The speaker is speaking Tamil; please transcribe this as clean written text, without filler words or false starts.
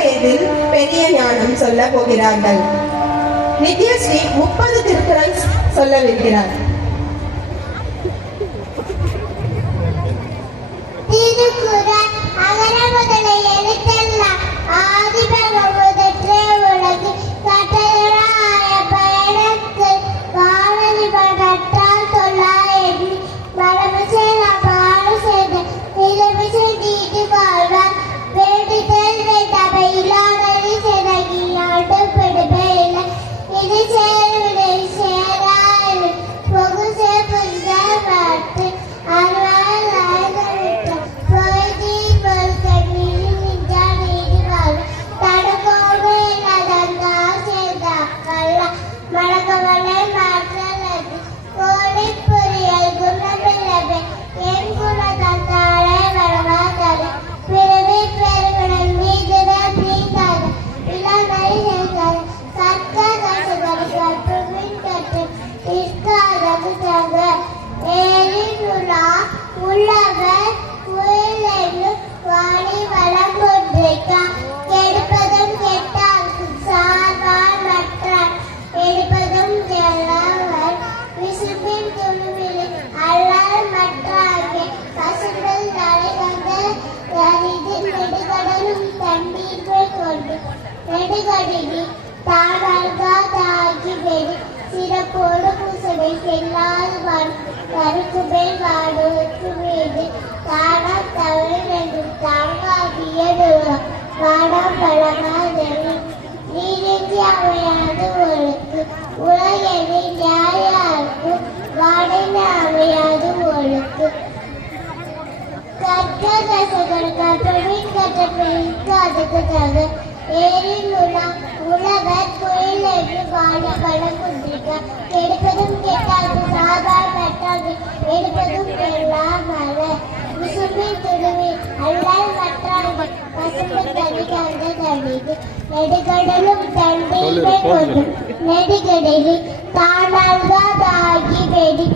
வயதில் பெரிய ஞானம் சொல்ல போகிறார்கள். நித்யஸ்ரீ 30 திருக்குறள் சொல்லவிருக்கிறார். திருக்குறள் அகர முதல எழுத்தெல்லாம் ஆதி பகவதற்றே உலகு கட்டளராய பயணக்கு காவலி படத்தால் தொல்லாயி வளமிசை பாடு செய்த நிலமிசை நீட்டு வாழ்வார் வேண்டுதல் வைத்தவை இல்லாதடி சிறகி ஆட்டு பிடிப்பையில் இது சேர்விடை சேராய் பொகு சேர்ப்புங்க பார்த்து அருவாள் மழக்கவலை மாற்றலது கோழி பொறியல் குணமில்லவே என் குணத்தாலே வளமாதது பிறவி பெருகுணம் மீதுட பீக்காது இளமை சேர்க்காது கற்க கட்டுகள் கற்றுமின் கற்று இஷ்டாதது தங்க ஏறி உலா உள்ளவர் குயிலென்று வாடி வளம் கொண்டிருக்கா கெடுப்பதும் கெட்டார்க்கு சார்பால் மற்றார் எடுப்பதும் ஜெல்லவர் விசும்பின் துணுவிலில் அல்லால் மற்றார்க்கு பசும்பல் தலை வந்த கரிது நெடுகடலும் தண்ணீர்வை கொண்டு நெடுகடினி தானாகி வெடி சிறப்போடு பூசனை செல்லாது கருக்கு மேல் வாடுவதற்கு மீது தானா தவறு என்று தாங்காதிய வாடா பழகாதவி நீதி அமையாது ஒழுக்கு உலகெனை நியாயாருக்கு வாடன அமையாது ஒழுக்கு கற்க கசகர் கற்றவின் கற்ற பிரிக்கு அதுக்கு தக ஏரில் உலகர் குயில் என்று வாடி பழம் குந்திருக்க எடுப்பதும் கெட்டாது சாதாரண பெற்றாது எடுப்பதும் எல்லாம் மல விசும்பின் துணுவி அல்லால் மற்றார்கள் பசும்பு தனிக்காந்த தனிது நெடுகடலும் தண்டீரை கொண்டு நெடுகடலில் தானால்காதாகி வெடி